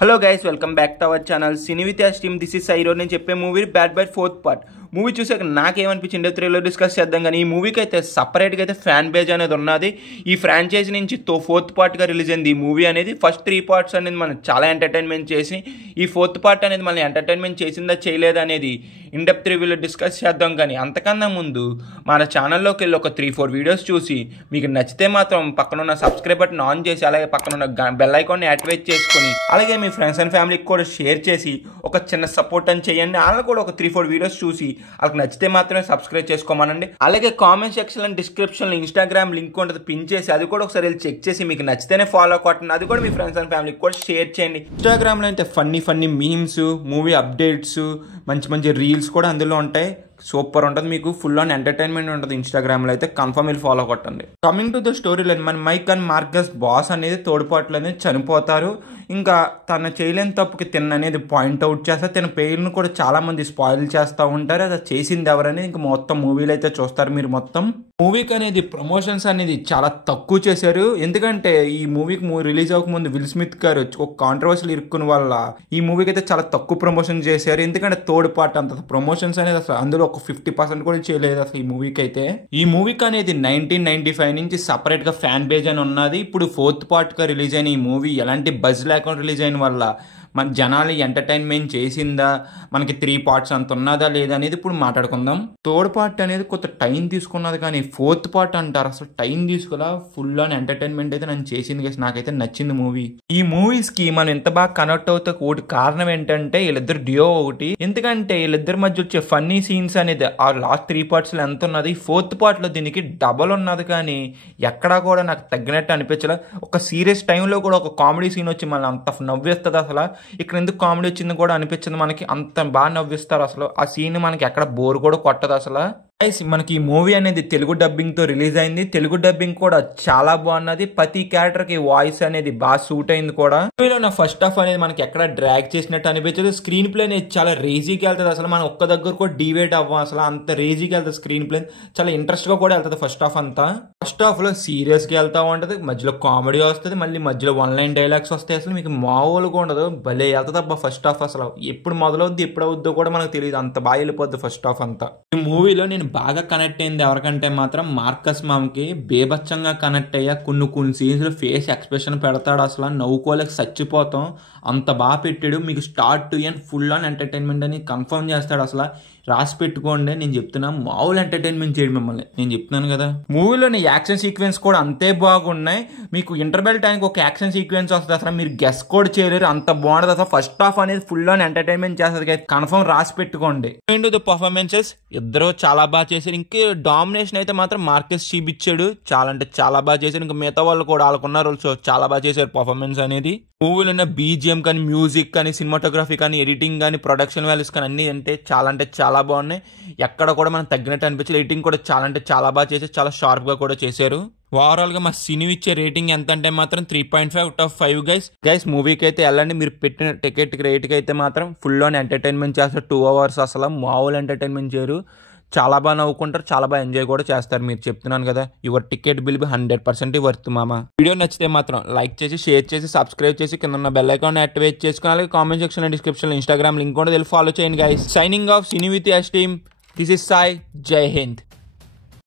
Hello guys, welcome back to our channel cine with us team. This is సైరో. నేను చెప్పే movie bad boy 4th part. Movie చూసాక నాకేమనిపించింది త్రీలో discuss చేద్దాం. కానీ ఈ మూవీకి అయితే సపరేట్గా అయితే ఫ్యాన్ పేజ్ అనేది ఉన్నది. ఈ ఫ్రాంచైజీ నుంచి 4th పార్ట్గా రిలీజ్ అయింది ఈ మూవీ అనేది. ఫస్ట్ 3 పార్ట్స్ అనేది మనం చాలా ఎంటర్టైన్మెంట్ చేసి, ఈ 4th పార్ట్ అనేది మనం ఎంటర్టైన్మెంట్ చేసిందా చేయలేదా అనేది ఇన్ డెప్త్ రివ్యూలో డిస్కస్ చేద్దాం. కానీ అంతకన్నా ముందు మన ఛానల్లోకి వెళ్ళి ఒక 3-4 వీడియోస్ చూసి మీకు నచ్చితే మాత్రం పక్కన ఉన్న సబ్స్క్రైబ్ బటన్ ఆన్ చేసి, అలాగే పక్కన ఉన్న బెల్ ఐకాన్ని యాక్టివేట్ చేసుకొని, అలాగే మీ ఫ్రెండ్స్ అండ్ ఫ్యామిలీకి కూడా షేర్ చేసి ఒక చిన్న సపోర్ట్ అని చేయండి. వాళ్ళు కూడా ఒక 3-4 వీడియోస్ చూసి వాళ్ళకి నచ్చితే మాత్రమే సబ్స్క్రైబ్ చేసుకోమనండి. అలాగే కామెంట్ సెక్షన్ అండ్ డిస్క్రిప్షన్లో ఇన్స్టాగ్రామ్ లింక్ ఉంటుంది, పిన్ చేసి అది కూడా ఒకసారి వెళ్ళి చెక్ చేసి మీకు నచ్చితేనే ఫాలో కొట్టండి. అది కూడా మీ ఫ్రెండ్స్ అండ్ ఫ్యామిలీకి కూడా షేర్ చేయండి. ఇన్స్టాగ్రామ్లో అయితే ఫన్నీ మీమ్స్, మూవీ అప్డేట్స్, మంచి రీల్స్ కూడా అందులో ఉంటాయి. సూపర్ ఉంటుంది, మీకు ఫుల్ ఆన్ ఎంటర్టైన్మెంట్ ఉంటుంది. ఇన్స్టాగ్రామ్లో అయితే కన్ఫర్మ్ వెళ్ళి ఫాలో కొట్టండి. Coming to the story line, మన మైక్ అండ్ మార్కస్ బాస్ అనేది తోడ్పాట్లు అనేది చనిపోతారు. ఇంకా తను చేయలేని తప్పుకి తిన్న అనేది పాయింట్అవుట్ చేస్తారు. తన పేరును కూడా చాలా మంది స్పాయిల్ చేస్తూ ఉంటారు. అది చేసింది ఎవరనేది ఇంకా మొత్తం మూవీలో అయితే చూస్తారు మీరు. మొత్తం మూవీకి అనేది ప్రమోషన్స్ అనేది చాలా తక్కువ చేశారు. ఎందుకంటే ఈ మూవీకి రిలీజ్ అవ్వకముందు విల్ స్మిత్ గారు ఒక కాంట్రవర్సీలు ఇరుక్కున్న వల్ల ఈ మూవీకి అయితే చాలా తక్కువ ప్రమోషన్ చేశారు. ఎందుకంటే థర్డ్ పార్ట్ అంత ప్రమోషన్స్ అనేది అసలు అందులో ఒక 50% కూడా చేయలేదు అసలు ఈ మూవీకి అయితే. ఈ మూవీకి అనేది 1995 నుంచి సపరేట్ గా ఫ్యాన్ పేజ్ అని ఉన్నది. ఇప్పుడు 4th పార్ట్ గా రిలీజ్ అయిన ఈ మూవీ ఎలాంటి బజ్ లేకుండా రిలీజ్ అయిన వల్ల మన జనాలు ఎంటర్టైన్మెంట్ చేసిందా, మనకి 3 పార్ట్స్ అంత ఉన్నదా లేదా అనేది ఇప్పుడు మాట్లాడుకుందాం. 3rd పార్ట్ అనేది కొంత టైం తీసుకున్నది, కానీ 4th పార్ట్ అంటారు అసలు టైం తీసుకులా ఫుల్ ఆన్ ఎంటర్టైన్మెంట్ అయితే నన్ను చేసింది కదా. నాకైతే నచ్చింది మూవీ. ఈ మూవీస్ కి మనం ఎంత బాగా కనెక్ట్ అవుతా ఒకటి కారణం ఏంటంటే వీళ్ళిద్దరు డియో ఒకటి. ఎందుకంటే వీళ్ళిద్దరి మధ్య వచ్చే ఫన్నీ సీన్స్ అనేది ఆ లాస్ట్ 3 పార్ట్స్ లో ఎంత ఉన్నది, 4th పార్ట్ లో దీనికి డబల్ ఉన్నది. కానీ ఎక్కడా కూడా నాకు తగ్గినట్టు అనిపించలే. ఒక సీరియస్ టైంలో కూడా ఒక కామెడీ సీన్ వచ్చి మళ్ళీ అంత నవ్వేస్తుంది. అసలు ఇక్కడ ఎందుకు కామెడీ వచ్చింది కూడా అనిపించింది మనకి. అంత బాగా నవ్విస్తారు అసలు. ఆ సీన్ మనకి ఎక్కడ బోర్ కూడా కొట్టదు అసలు. మనకి ఈ మూవీ అనేది తెలుగు డబ్బింగ్ తో రిలీజ్ అయింది. తెలుగు డబ్బింగ్ కూడా చాలా బాగున్నది. ప్రతి క్యారెక్టర్ కి వాయిస్ అనేది బాగా సూట్ అయింది కూడా. మూవీలో నా ఫస్ట్ హాఫ్ అనేది మనకి ఎక్కడ డ్రాగ్ చేసినట్టు అనిపించదు. స్క్రీన్ ప్లే అనేది చాలా రేజీగా వెళ్తుంది అసలు. మనం ఒక్క దగ్గర కూడా డివేట్ అవ్వం అసలు. అంత రేజీగా వెళ్తుంది స్క్రీన్ ప్లే. చాలా ఇంట్రెస్ట్ గా కూడా వెళ్తుంది ఫస్ట్ హాఫ్ అంతా. ఫస్ట్ హాఫ్ లో సీరియస్ గా వెళ్తా ఉంటది, మధ్యలో కామెడీ వస్తుంది, మళ్ళీ మధ్యలో 1-line డైలాగ్స్ వస్తాయి. అసలు మీకు మామూలుగా ఉండదు, భలే వెళ్తుంది అబ్బా ఫస్ట్ హాఫ్. అసలు ఎప్పుడు మొదలవుద్ది ఎప్పుడు అవుద్దో కూడా మనకు తెలియదు, అంత బాగా వెళ్ళిపోద్ది ఫస్ట్ హాఫ్ అంతా. ఈ మూవీలో నేను బాగా కనెక్ట్ అయింది ఎవరికంటే మాత్రం మార్కస్ మామ్కి. బేబచ్చంగా కనెక్ట్ అయ్యా. కొన్ని సీన్స్ లో ఫేస్ ఎక్స్ప్రెషన్ పెడతాడు అసలు, నవ్వుకోలేక చచ్చిపోతాం. అంత బాగా పెట్టాడు. మీకు start to end full on entertainment అని కన్ఫర్మ్ చేస్తాడు అసలు. రాసి పెట్టుకోండి, నేను చెప్తున్నా మామూలు ఎంటర్టైన్మెంట్ చేయడం మిమ్మల్ని, నేను చెప్తున్నాను కదా. మూవీలోని యాక్షన్ సీక్వెన్స్ కూడా అంతే బాగున్నాయి. మీకు ఇంటర్వెల్ టైంకి ఒక యాక్షన్ సీక్వెన్స్ వస్తుంది అసలు, మీరు గెస్ కూడా చేయలేరు, అంత బాగుంటుంది అసలు. ఫస్ట్ హాఫ్ అనేది ఫుల్ ఆన్ ఎంటర్టైన్మెంట్ చేస్తుంది, కన్ఫర్మ్ రాసి పెట్టుకోండి. ద పర్ఫార్మెన్సెస్ ఇద్దరు చాలా బాగా చేశారు. ఇంకా డామినేషన్ అయితే మాత్రం మార్కస్ చూపించాడు, చాలా అంటే చాలా బాగా చేశారు. ఇంకా మిగతా వాళ్ళు కూడా వాళ్ళకున్నారు, సో చాలా బాగా చేశారు పర్ఫార్మెన్స్ అనేది. మూవీలో ఉన్న బీజిఎం కానీ, మ్యూజిక్ కానీ, సినిమాటోగ్రఫీ కానీ, ఎడిటింగ్ కానీ, ప్రొడక్షన్ వాల్యూస్ కానీ అన్ని అంటే చాలా బాగున్నాయి. ఎక్కడ కూడా మనం తగ్గినట్టు అనిపించలేదు. ఎడిటింగ్ కూడా చాలా అంటే చాలా బాగా చేశారు, చాలా షార్ప్ గా కూడా చేశారు. ఓవరాల్ గా మా సినీ ఇచ్చే రేటింగ్ ఎంత అంటే మాత్రం 3.5/5 గైస్. మూవీకి అయితే వెళ్ళండి. మీరు పెట్టిన టికెట్ రేట్ కి అయితే మాత్రం ఫుల్ ఆన్ ఎంటర్టైన్మెంట్ చేస్తారు. 2 hours అసలు మామూలు ఎంటర్టైన్మెంట్ చేయరు. చాలా బాగా నవ్వుకుంటారు, చాలా బాగా ఎంజాయ్ కూడా చేస్తారు. మీరు చెప్తున్నాను కదా, యువర్ టికెట్ బిల్ 100% వర్త్ మామ. వీడియో నచ్చితే మాత్రం లైక్ చేసి, షేర్ చేసి, సబ్స్క్రైబ్ చేసి, కింద ఉన్న బెల్ ఐకాన్ యాక్టివేట్ చేసుకుని, అలాగే కామెంట్ సెక్షన్ డిస్క్రిప్షన్ లో ఇన్స్టాగ్రామ్ లింక్ కూడా ఫాలో చేయండి guys. Signing off cine with us team. This is Sai. జై హింద్.